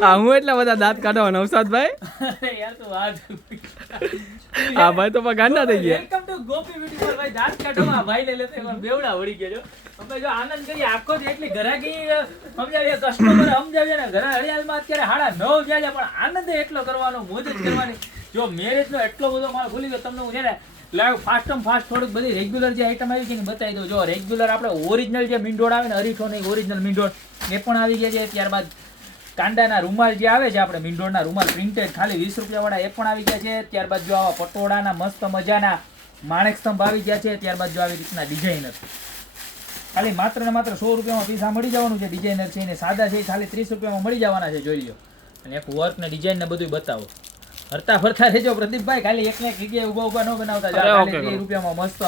હું એટલા બધા દાંત કાઢવા નવસાદભાઈ. યાર તો વાત હા ભાઈ તો ગાંડા થઈ ગયા. વેલકમ ટુ ગોપી બ્યુટી પર ભાઈ દાંત કાઢવા ભાઈ ને લેતે એકવાર બેવડા વળી ગયો. અમે જો આનંદ કરીએ આખો જ એટલી ઘરાકી સમજાવીએ કસ્ટમર સમજાવીએ ને ઘરા હરિયાળમાં અત્યારે 9:30 થયા છે પણ આનંદ એટલો કરવાનો મોજ જ કરવાની. જો મેરેજ નો એટલો બધો માલ ખુલી ગયો તમને હું છે ને લાઈવ ફાસ્ટમ ફાસ્ટ થોડુંક બધી રેગ્યુલર જે આઈટમ આવી છે ને બતાવી દઉં. જો રેગ્યુલર આપણે ઓરિજિનલ જે મીંડોળ આવે ને અરીઠો નહીં ઓરિજિનલ મીંડોળ એ પણ આવી ગયા છે. ત્યારબાદ કાંડાના રૂમાલ જે આવે છે આપણે મીંડોળના રૂમાલ પ્રિન્ટેડ ખાલી 20 રૂપિયા વાળા એ પણ આવી ગયા છે. ત્યારબાદ જો આવા પટોળાના મસ્ત મજાના માણેક સ્તંભ આવી ગયા છે. ત્યારબાદ જો આવી રીતના ડિઝાઇનર ખાલી માત્ર ને માત્ર 100 રૂપિયામાં પીસ મળી જવાનું છે. ડિઝાઇનર છે ને સાદા છે ખાલી 30 રૂપિયામાં મળી જવાના છે. જોઈ લો અને એક વર્ક ને ડિઝાઇન ને બધું બતાવો. હરતા ફરતા રહેજો પ્રદીપભાઈ, ખાલી એક જગ્યાએ ઉભા ન બનાવતા જાઓ. ખાલી 30 રૂપિયામાં મસ્ત.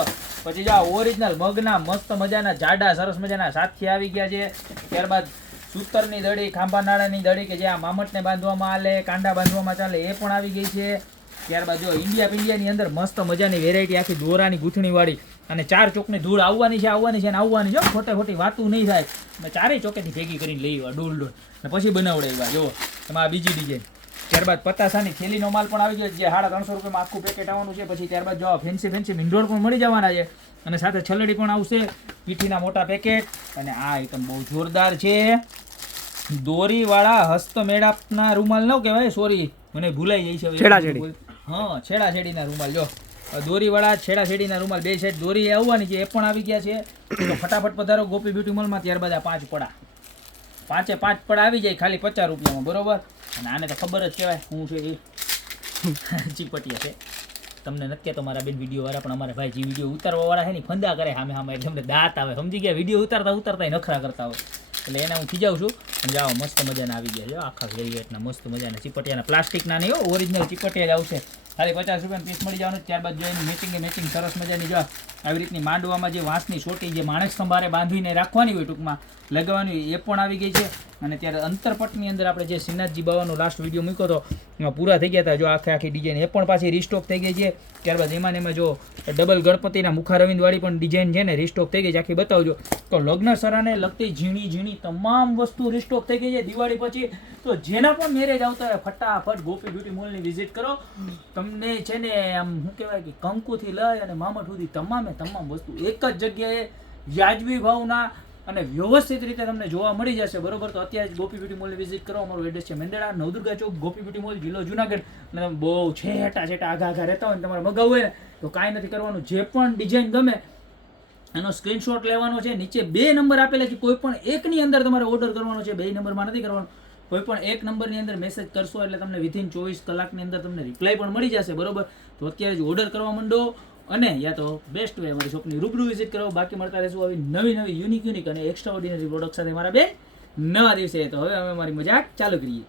પછી જો ઓરિજિનલ મગના મસ્ત મજાના જાડા સરસ મજાના સાથી આવી ગયા છે. ત્યારબાદ સૂતરની દડી ખાંભા નાળાની દડી કે જે આ મામટને બાંધવામાં આલે કાંડા બાંધવામાં ચાલે એ પણ આવી ગઈ છે. ત્યારબાદ જો ઇન્ડિયાની અંદર મસ્ત મજાની વેરાયટી આખી દોરાની ગૂંથણી વાળી અને 4 ચોકની ધૂળ આવવાની છે ને આવવાની છે. ખોટી વાતું નહીં થાય. અમે 4 ચોકેથી ભેગી કરીને લઈ આવ્યા ડોલ ને પછી બનાવડાવ્યા. જો એમાં આ બીજી ડિઝાઇન. ત્યારબાદ પતાસાની થેલીનો માલ પણ આવી ગયો જે 350 રૂપિયામાં આખું પેકેટ આવવાનું છે. પછી ત્યારબાદ જો ફેન્સી મીંડોળ પણ મળી જવાના છે અને સાથે છલડી પણ આવશે. પીઠીના મોટા પેકેટ અને આ આઈટમ બહુ જોરદાર છે. દોરીવાળા હસ્તમેળાપના રૂમાલ ન કહેવાય, સોરી મને ભૂલાઈ જાય છે. છેડાછેડી. હા છેડાછેડીના રૂમાલ. જો દોરીવાળા છેડાછેડીના રૂમાલ 2 સેટ દોરી આવવાની છે એ પણ આવી ગયા છે. તો ફટાફટ પધારો ગોપી બ્યુટી મોલમાં. ત્યારબાદ આ 5 પડા 5 પડા આવી જાય ખાલી 50 રૂપિયામાં બરોબર. અને આને તો ખબર જ કહેવાય શું છે એ ચીપટિયા છે. તમને નથી કહેતો મારા બેન વિડીયો વાળા પણ અમારે ભાઈ જે વિડીયો ઉતારવા વાળા છે ને ફંદા કરે સામે એટલે અમને દાંત આવે સમજી ગયા. વિડીયો ઉતારતા નખરા કરતા હોય એટલે એને હું ખીજાવું છું. અને જાઓ મસ્ત મજાના આવી ગયા છે આખા વેલ્વેટના મસ્ત મજાના ચીપટિયાના પ્લાસ્ટિકના નહીં હો ઓરિજિનલ ચીપટિયા જ આવશે. ખાલી 50 રૂપિયાનું પીસ મળી જવાનું. ત્યારબાદ જો એની મેચિંગ સરસ મજાની જો આવી રીતની માંડવામાં જે વાંસની સોટી જે માણસ સંભારે બાંધીને રાખવાની હોય ટૂંકમાં લગાવવાની હોય એ પણ આવી ગઈ છે. અને ત્યારે અંતરપટની અંદર આપણે જે શ્રીનાથજી બાવાનો લાસ્ટ વિડીયો મૂક્યો હતો એમાં પૂરા થઈ ગયા હતા. જો આખી ડિઝાઇન એ પણ પાછી રીસ્ટોક થઈ ગઈ છે. ત્યારબાદ એમાં જો ડબલ ગણપતિના મુખારવિંદવાળી પણ ડિઝાઇન છે ને રીસ્ટોક થઈ ગઈ છે. આખી બતાવજો. તો લગ્ન સરાને લગતી ઝીણી તમામ વસ્તુ રીસ્ટોક થઈ ગઈ છે દિવાળી પછી. તો જેના પણ મેરેજ આવતા હોય ફટાફટ ગોપી બ્યુટી મોલની વિઝિટ કરો. તમને છે ને આમ શું કહેવાય કે કંકુથી લઈ અને મામઠ સુધી તમામ વસ્તુ એક જ જગ્યાએ વ્યાજબી ભાવના અને વ્યવસ્થિત રીતે તમને જોવા મળી જશે બરોબર. તો અત્યારે જ ગોપી બ્યુટી મોલની વિઝિટ કરો. અમારું એડ્રેસ છે મેંદડા નવદુર્ગા ચોક ગોપી બ્યુટી મોલ જિલ્લો જુનાગઢ. અને તમે બહુ છેટા આઘા રહેતા હોય ને તમારે મગાવવું હોય ને તો કાંઈ નથી કરવાનું. જે પણ ડિઝાઇન ગમે એનો સ્ક્રીનશોટ લેવાનો છે. નીચે 2 નંબર આપેલા છે. કોઈ પણ એકની અંદર તમારે ઓર્ડર કરવાનો છે. 2 નંબરમાં નથી કરવાનો. કોઈ પણ એક નંબરની અંદર મેસેજ કરશો એટલે તમને વિધિન 24 કલાકની અંદર તમને રિપ્લાય પણ મળી જશે બરોબર. તો અત્યારે જ ઓર્ડર કરવા માંડો અને યા તો બેસ્ટ વે અમારી શોપની રૂબરૂ વિઝિટ કરો. બાકી મળતા રહેશું આવી નવી યુનિક અને એક્સ્ટ્રા ઓર્ડિનરી પ્રોડક્ટ સાથે મારા બેન નવા દિવસે. તો હવે અમે અમારી મજાક ચાલુ કરીએ.